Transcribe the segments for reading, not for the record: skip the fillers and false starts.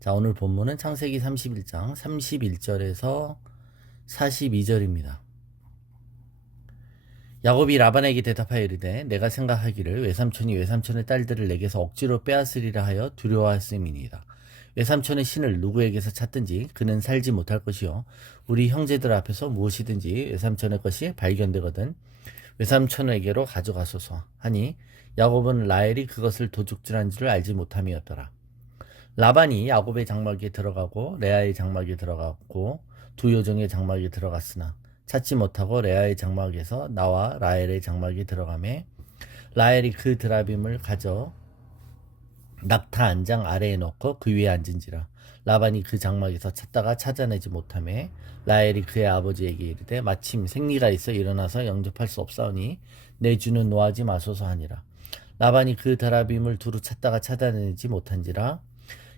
자, 오늘 본문은 창세기 31장 31절에서 42절입니다. 야곱이 라반에게 대답하여 이르되 내가 생각하기를 외삼촌이 외삼촌의 딸들을 내게서 억지로 빼앗으리라 하여 두려워하였음이니이다. 외삼촌의 신을 누구에게서 찾든지 그는 살지 못할 것이요 우리 형제들 앞에서 무엇이든지 외삼촌의 것이 발견되거든 외삼촌에게로 가져가소서 하니 야곱은 라헬이 그것을 도둑질한 줄을 알지 못함이었더라. 라반이 야곱의 장막에 들어가고 레아의 장막에 들어갔고 두 요정의 장막에 들어갔으나 찾지 못하고 레아의 장막에서 나와 라헬의 장막에 들어가매 라헬이 그 드라빔을 가져 낙타 안장 아래에 넣고 그 위에 앉은지라. 라반이 그 장막에서 찾다가 찾아내지 못하매 라헬이 그의 아버지에게 이르되 마침 생리가 있어 일어나서 영접할 수 없사오니 내 주는 노하지 마소서 하니라. 라반이 그 드라빔을 두루 찾다가 찾아내지 못한지라.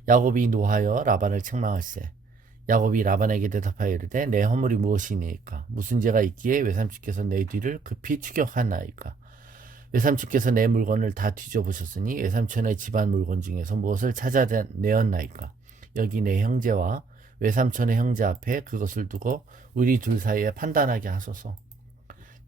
야곱이 노하여 라반을 책망할세. 야곱이 라반에게 대답하여 이르되 내 허물이 무엇이니까 무슨 죄가 있기에 외삼촌께서 내 뒤를 급히 추격하나이까. 외삼촌께서 내 물건을 다 뒤져보셨으니 외삼촌의 집안 물건 중에서 무엇을 찾아내었나이까. 여기 내 형제와 외삼촌의 형제 앞에 그것을 두고 우리 둘 사이에 판단하게 하소서.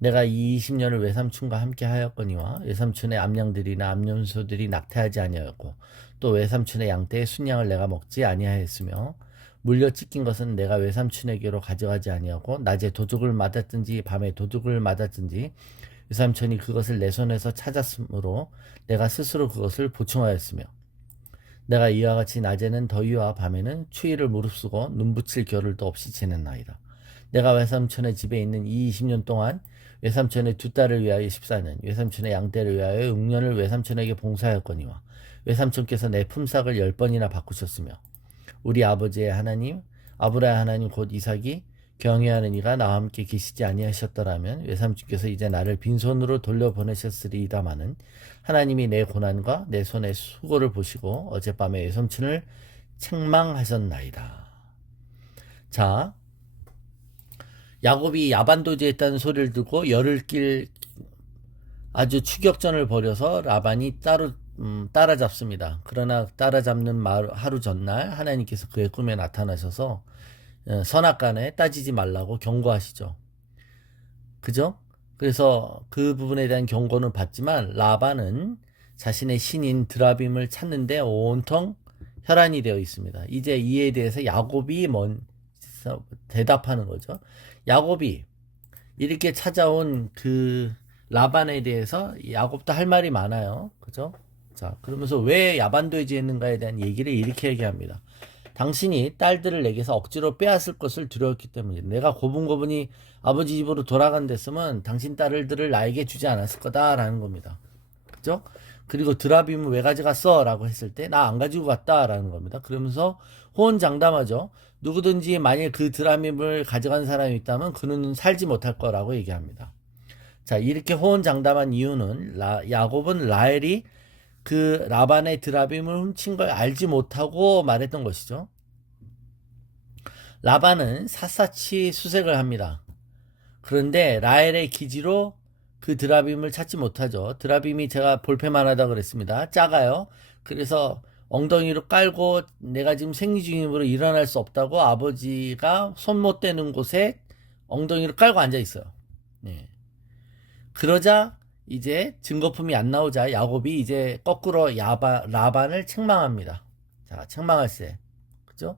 내가 이 20년을 외삼촌과 함께 하였거니와 외삼촌의 암양들이나 암염소들이 낙태하지 아니하였고 또 외삼촌의 양떼의 순양을 내가 먹지 아니하였으며 물려 찢긴 것은 내가 외삼촌에게로 가져가지 아니하고 낮에 도둑을 맞았든지 밤에 도둑을 맞았든지 외삼촌이 그것을 내 손에서 찾았으므로 내가 스스로 그것을 보충하였으며 내가 이와 같이 낮에는 더위와 밤에는 추위를 무릅쓰고 눈붙일 겨를도 없이 지냈나이다. 내가 외삼촌의 집에 있는 이 20년 동안 외삼촌의 두 딸을 위하여 14년, 외삼촌의 양떼를 위하여 6년을 외삼촌에게 봉사하였거니와 외삼촌께서 내 품삯을 10번이나 바꾸셨으며 우리 아버지의 하나님, 아브라의 하나님 곧 이삭이 경외하는 이가 나와 함께 계시지 아니하셨더라면 외삼촌께서 이제 나를 빈손으로 돌려보내셨으리이다마는 하나님이 내 고난과 내 손의 수고를 보시고 어젯밤에 외삼촌을 책망하셨나이다. 자, 야곱이 야반도주했다는 소리를 듣고 열을 낄 아주 추격전을 벌여서 라반이 따라잡습니다. 그러나 따라잡는 하루 전날 하나님께서 그의 꿈에 나타나셔서 선악간에 따지지 말라고 경고하시죠. 그죠? 그래서 그 부분에 대한 경고는 받지만 라반은 자신의 신인 드라빔을 찾는데 온통 혈안이 되어 있습니다. 이제 이에 대해서 야곱이 대답하는 거죠. 야곱이 이렇게 찾아온 그 라반에 대해서 야곱도 할 말이 많아요. 그죠? 자, 그러면서 왜 야반도에 했는가에 대한 얘기를 이렇게 얘기합니다. 당신이 딸들을 내게서 억지로 빼앗을 것을 두려웠기 때문이다. 내가 고분고분히 아버지 집으로 돌아간댔으면 당신 딸들을 나에게 주지 않았을 거다라는 겁니다. 그죠? 그리고 드라빔을 왜 가져갔어? 라고 했을 때 나 안 가지고 갔다라는 겁니다. 그러면서 호언장담하죠. 누구든지 만일 그 드라빔을 가져간 사람이 있다면 그는 살지 못할 거라고 얘기합니다. 자, 이렇게 호언장담한 이유는 야곱은 라헬이 그 라반의 드라빔을 훔친 걸 알지 못하고 말했던 것이죠. 라반은 샅샅이 수색을 합니다. 그런데 라헬의 기지로 그 드라빔을 찾지 못하죠. 드라빔이 제가 볼패만 하다 그랬습니다. 작아요. 그래서 엉덩이로 깔고 내가 지금 생리 중이므로 일어날 수 없다고 아버지가 손 못 대는 곳에 엉덩이를 깔고 앉아 있어요. 네. 그러자 이제 증거품이 안 나오자 야곱이 이제 거꾸로 라반을 책망합니다. 자, 책망할세. 그죠?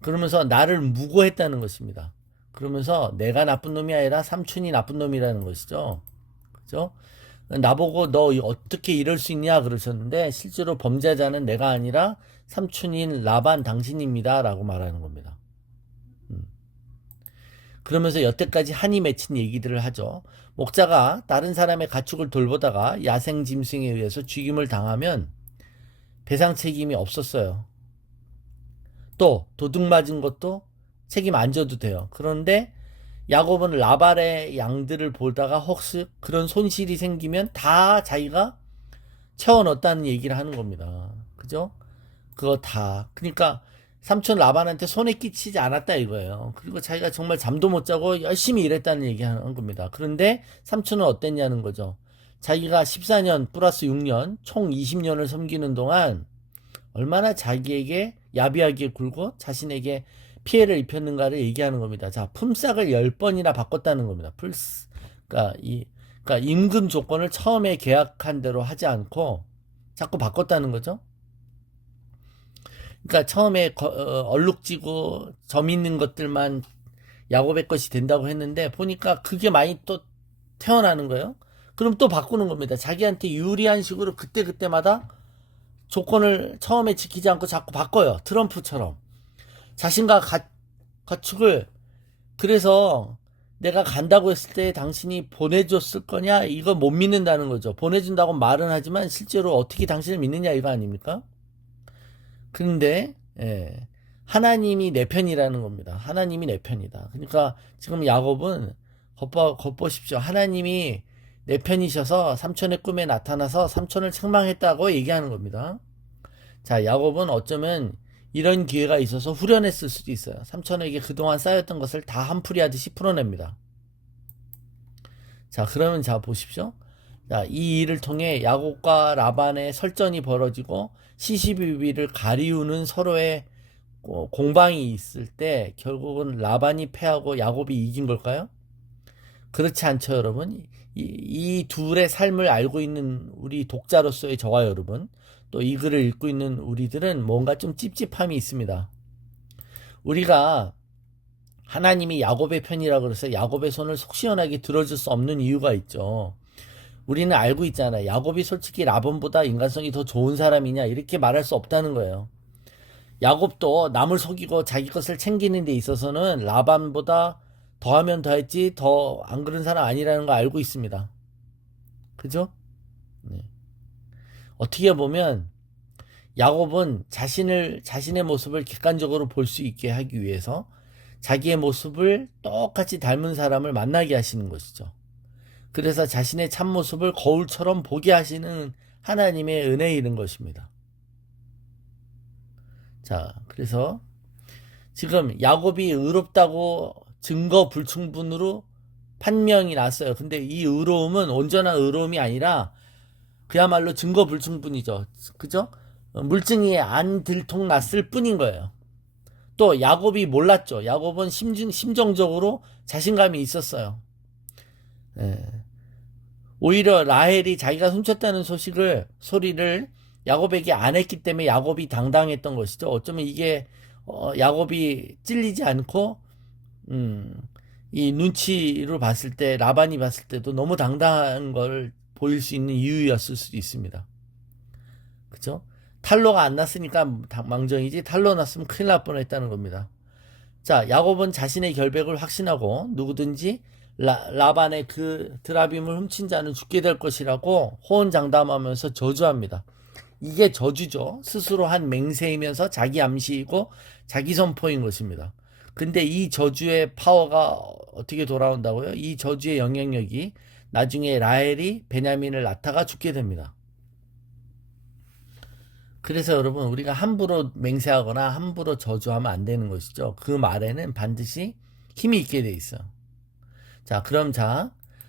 그러면서 나를 무고했다는 것입니다. 그러면서 내가 나쁜 놈이 아니라 삼촌이 나쁜 놈이라는 것이죠. 그죠? 나보고 너 어떻게 이럴 수 있냐 그러셨는데 실제로 범죄자는 내가 아니라 삼촌인 라반 당신입니다 라고 말하는 겁니다. 그러면서 여태까지 한이 맺힌 얘기들을 하죠. 목자가 다른 사람의 가축을 돌보다가 야생 짐승에 의해서 죽임을 당하면 배상 책임이 없었어요. 또 도둑 맞은 것도 책임 안 져도 돼요. 그런데 야곱은 라반의 양들을 보다가 혹시 그런 손실이 생기면 다 자기가 채워 넣었다는 얘기를 하는 겁니다. 그죠? 그거 다. 그러니까 삼촌 라반한테 손에 끼치지 않았다 이거예요. 그리고 자기가 정말 잠도 못 자고 열심히 일했다는 얘기하는 겁니다. 그런데 삼촌은 어땠냐는 거죠. 자기가 14년 플러스 6년 총 20년을 섬기는 동안 얼마나 자기에게 야비하게 굴고 자신에게 피해를 입혔는가를 얘기하는 겁니다. 자, 품삯을 10번이나 바꿨다는 겁니다. 그러니까 그러니까 임금 조건을 처음에 계약한 대로 하지 않고 자꾸 바꿨다는 거죠. 그러니까 처음에 얼룩지고 점 있는 것들만 야곱의 것이 된다고 했는데 보니까 그게 많이 또 태어나는 거예요. 그럼 또 바꾸는 겁니다. 자기한테 유리한 식으로 그때그때마다 조건을 처음에 지키지 않고 자꾸 바꿔요. 트럼프처럼. 자신과 가축을, 그래서 내가 간다고 했을 때 당신이 보내줬을 거냐? 이거 못 믿는다는 거죠. 보내준다고 말은 하지만 실제로 어떻게 당신을 믿느냐 이거 아닙니까? 그런데 예, 하나님이 내 편이라는 겁니다. 하나님이 내 편이다. 그러니까 지금 야곱은 겉보십시오. 하나님이 내 편이셔서 삼촌의 꿈에 나타나서 삼촌을 책망했다고 얘기하는 겁니다. 자, 야곱은 어쩌면 이런 기회가 있어서 후련했을 수도 있어요. 삼촌에게 그동안 쌓였던 것을 다 한풀이 하듯이 풀어냅니다. 자, 그러면 자 보십시오. 자, 이 일을 통해 야곱과 라반의 설전이 벌어지고 시시비비를 가리우는 서로의 공방이 있을 때 결국은 라반이 패하고 야곱이 이긴 걸까요? 그렇지 않죠, 여러분. 이 둘의 삶을 알고 있는 우리 독자로서의 저와 여러분, 또 이 글을 읽고 있는 우리들은 뭔가 좀 찝찝함이 있습니다. 우리가 하나님이 야곱의 편이라 그래서 야곱의 손을 속 시원하게 들어줄 수 없는 이유가 있죠. 우리는 알고 있잖아요. 야곱이 솔직히 라반보다 인간성이 더 좋은 사람이냐 이렇게 말할 수 없다는 거예요. 야곱도 남을 속이고 자기 것을 챙기는 데 있어서는 라반보다 더하면 더했지 더 안 그런 사람 아니라는 거 알고 있습니다. 그죠? 네. 어떻게 보면 야곱은 자신의 모습을 객관적으로 볼 수 있게 하기 위해서 자기의 모습을 똑같이 닮은 사람을 만나게 하시는 것이죠. 그래서 자신의 참모습을 거울처럼 보게 하시는 하나님의 은혜에 이른 것입니다. 자, 그래서 지금 야곱이 의롭다고 증거 불충분으로 판명이 났어요. 근데 이 의로움은 온전한 의로움이 아니라 그야말로 증거 불충분이죠. 그죠? 물증이 안 들통났을 뿐인 거예요. 또 야곱이 몰랐죠. 야곱은 심정적으로 자신감이 있었어요. 예. 오히려 라헬이 자기가 훔쳤다는 소리를 야곱에게 안 했기 때문에 야곱이 당당했던 것이죠. 어쩌면 이게 야곱이 찔리지 않고 이 눈치로 봤을 때 라반이 봤을 때도 너무 당당한 걸 보일 수 있는 이유였을 수도 있습니다. 그죠? 탈로가 안 났으니까 망정이지 탈로 났으면 큰일 날 뻔했다는 겁니다. 자, 야곱은 자신의 결백을 확신하고 누구든지 라반의 그 드라빔을 훔친 자는 죽게 될 것이라고 호언장담하면서 저주합니다. 이게 저주죠. 스스로 한 맹세이면서 자기 암시이고 자기 선포인 것입니다. 근데 이 저주의 파워가 어떻게 돌아온다고요? 이 저주의 영향력이 나중에 라헬이 베냐민을 낳다가 죽게 됩니다. 그래서 여러분 우리가 함부로 맹세하거나 함부로 저주하면 안 되는 것이죠. 그 말에는 반드시 힘이 있게 돼 있어. 자, 그럼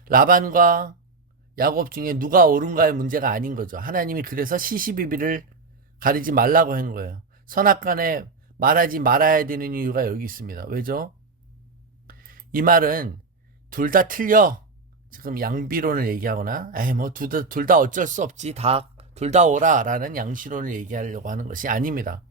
라반과 야곱 중에 누가 옳은가의 문제가 아닌 거죠. 하나님이 그래서 시시비비를 가리지 말라고 한 거예요. 선악간에 말하지 말아야 되는 이유가 여기 있습니다. 왜죠? 이 말은 둘 다 틀려. 지금 양비론을 얘기하거나 뭐 둘 다 어쩔 수 없지. 둘 다 오라 라는 양시론을 얘기하려고 하는 것이 아닙니다.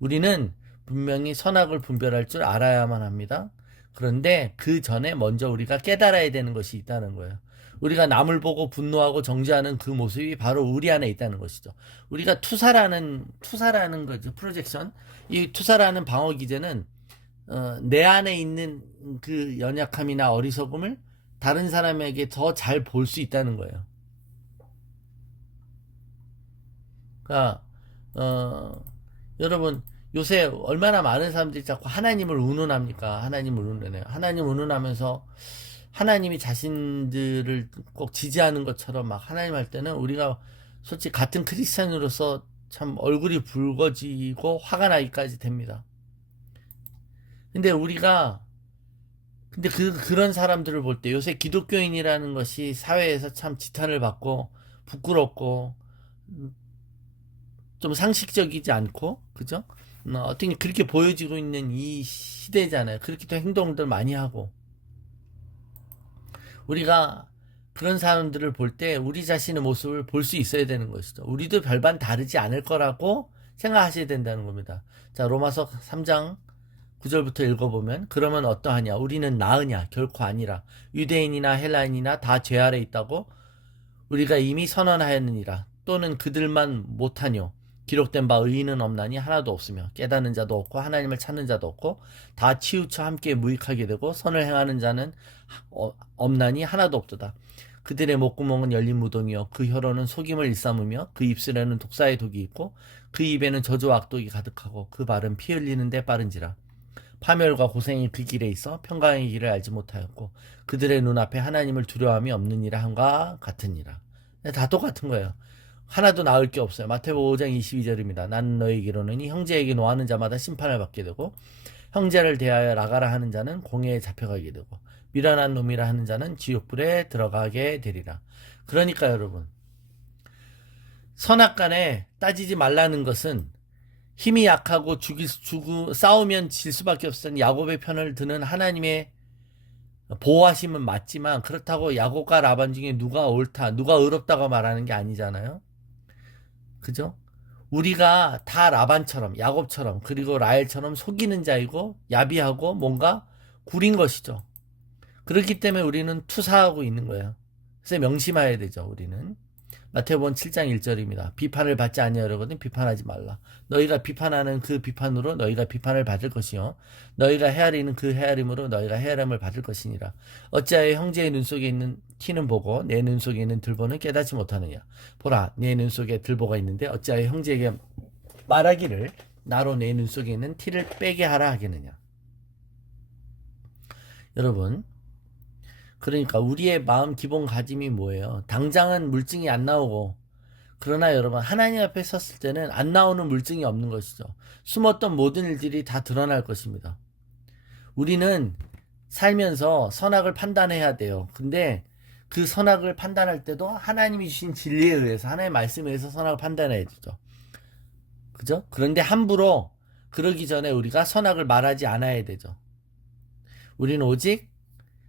우리는 분명히 선악을 분별할 줄 알아야만 합니다. 그런데 그 전에 먼저 우리가 깨달아야 되는 것이 있다는 거예요. 우리가 남을 보고 분노하고 정죄하는 그 모습이 바로 우리 안에 있다는 것이죠. 우리가 투사라는 거죠. 프로젝션. 이 투사라는 방어 기제는 내 안에 있는 그 연약함이나 어리석음을 다른 사람에게 더 잘 볼 수 있다는 거예요. 그러니까 여러분 요새 얼마나 많은 사람들이 자꾸 하나님을 운운합니까? 하나님을 운운해요. 하나님을 운운하면서 하나님이 자신들을 꼭 지지하는 것처럼 막 하나님 할 때는 우리가 솔직히 같은 크리스찬으로서 참 얼굴이 붉어지고 화가 나기까지 됩니다. 근데 그런 사람들을 볼 때 요새 기독교인이라는 것이 사회에서 참 지탄을 받고 부끄럽고 좀 상식적이지 않고, 그죠? 어떻게 그렇게 보여지고 있는 이 시대잖아요. 그렇게 또 행동들 많이 하고. 우리가 그런 사람들을 볼 때 우리 자신의 모습을 볼 수 있어야 되는 것이죠. 우리도 별반 다르지 않을 거라고 생각하셔야 된다는 겁니다. 자, 로마서 3장 9절부터 읽어보면, 그러면 어떠하냐? 우리는 나으냐? 결코 아니라. 유대인이나 헬라인이나 다 죄 아래 있다고 우리가 이미 선언하였느니라. 또는 그들만 못하뇨? 기록된 바 의인은 없나니 하나도 없으며 깨닫는 자도 없고 하나님을 찾는 자도 없고 다 치우쳐 함께 무익하게 되고 선을 행하는 자는 없나니 하나도 없도다. 그들의 목구멍은 열린 무덤이요 그 혀로는 속임을 일삼으며 그 입술에는 독사의 독이 있고 그 입에는 저주와 악독이 가득하고 그 발은 피 흘리는 데 빠른지라. 파멸과 고생이 그 길에 있어 평강의 길을 알지 못하였고 그들의 눈앞에 하나님을 두려움이 없느니라 함과 같으니라. 다 똑같은 거예요. 하나도 나을 게 없어요. 마태복음 5장 22절입니다. 나는 너에게로는 형제에게 노하는 자마다 심판을 받게 되고 형제를 대하여 나가라 하는 자는 공회에 잡혀가게 되고 미련한 놈이라 하는 자는 지옥불에 들어가게 되리라. 그러니까 여러분, 선악간에 따지지 말라는 것은 힘이 약하고 싸우면 질 수밖에 없었던 야곱의 편을 드는 하나님의 보호하심은 맞지만, 그렇다고 야곱과 라반 중에 누가 옳다, 누가 의롭다고 말하는 게 아니잖아요. 그죠? 우리가 다 라반처럼, 야곱처럼, 그리고 라헬처럼 속이는 자이고 야비하고 뭔가 구린 것이죠. 그렇기 때문에 우리는 투사하고 있는 거예요. 그래서 명심해야 되죠. 우리는 마태복음 7장 1절입니다. 비판을 받지 아니하려거든 비판하지 말라. 너희가 비판하는 그 비판으로 너희가 비판을 받을 것이요 너희가 헤아리는 그 헤아림으로 너희가 헤아림을 받을 것이니라. 어찌하여 형제의 눈 속에 있는 티는 보고 내 눈 속에 있는 들보는 깨닫지 못하느냐. 보라, 내 눈 속에 들보가 있는데 어찌하여 형제에게 말하기를 나로 내 눈 속에 있는 티를 빼게 하라 하겠느냐. 여러분, 그러니까 우리의 마음 기본 가짐이 뭐예요? 당장은 물증이 안 나오고, 그러나 여러분, 하나님 앞에 섰을 때는 안 나오는 물증이 없는 것이죠. 숨었던 모든 일들이 다 드러날 것입니다. 우리는 살면서 선악을 판단해야 돼요. 근데 그 선악을 판단할 때도 하나님이 주신 진리에 의해서, 하나님의 말씀에 의해서 선악을 판단해야 되죠. 그죠? 그런데 함부로 그러기 전에 우리가 선악을 말하지 않아야 되죠. 우리는 오직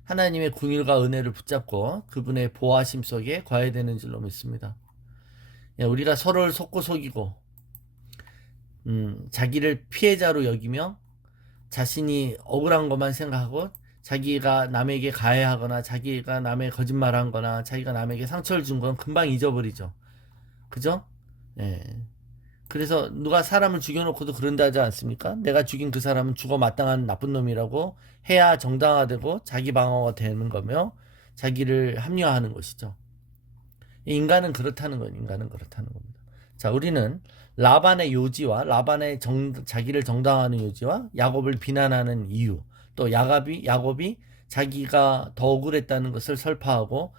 하나님의 긍휼과 은혜를 붙잡고 그분의 보호하심 속에 거해야 되는 줄로 믿습니다. 우리가 서로를 속고 속이고 자기를 피해자로 여기며 자신이 억울한 것만 생각하고 자기가 남에게 가해하거나 자기가 남의 거짓말한 거나 자기가 남에게 상처를 준 건 금방 잊어버리죠. 그죠? 예. 그래서 누가 사람을 죽여놓고도 그런다 하지 않습니까? 내가 죽인 그 사람은 죽어 마땅한 나쁜 놈이라고 해야 정당화되고 자기 방어가 되는 거며 자기를 합리화하는 것이죠. 인간은 그렇다는 거예요. 인간은 그렇다는 겁니다. 자, 우리는 라반의 요지와 라반의 자기를 정당화하는 요지와 야곱을 비난하는 이유, 또 야곱이 자기가 더 억울했다는 것을 설파하고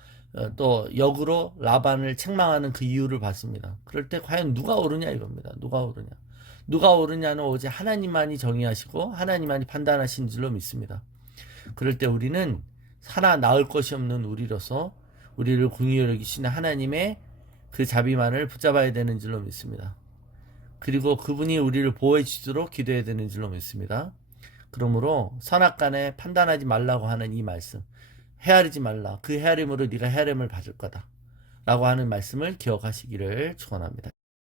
또 역으로 라반을 책망하는 그 이유를 봤습니다. 그럴 때 과연 누가 옳으냐 이겁니다. 누가 옳으냐. 누가 옳으냐는 오직 하나님만이 정의하시고 하나님만이 판단하신 줄로 믿습니다. 그럴 때 우리는 하나 나을 것이 없는 우리로서 우리를 긍휼히 여기시는 하나님의 그 자비만을 붙잡아야 되는 줄로 믿습니다. 그리고 그분이 우리를 보호해 주시도록 기도해야 되는 줄로 믿습니다. 그러므로 선악간에 판단하지 말라고 하는 이 말씀, 헤아리지 말라. 그 헤아림으로 네가 헤아림을 받을 거다 라고 하는 말씀을 기억하시기를 축원합니다.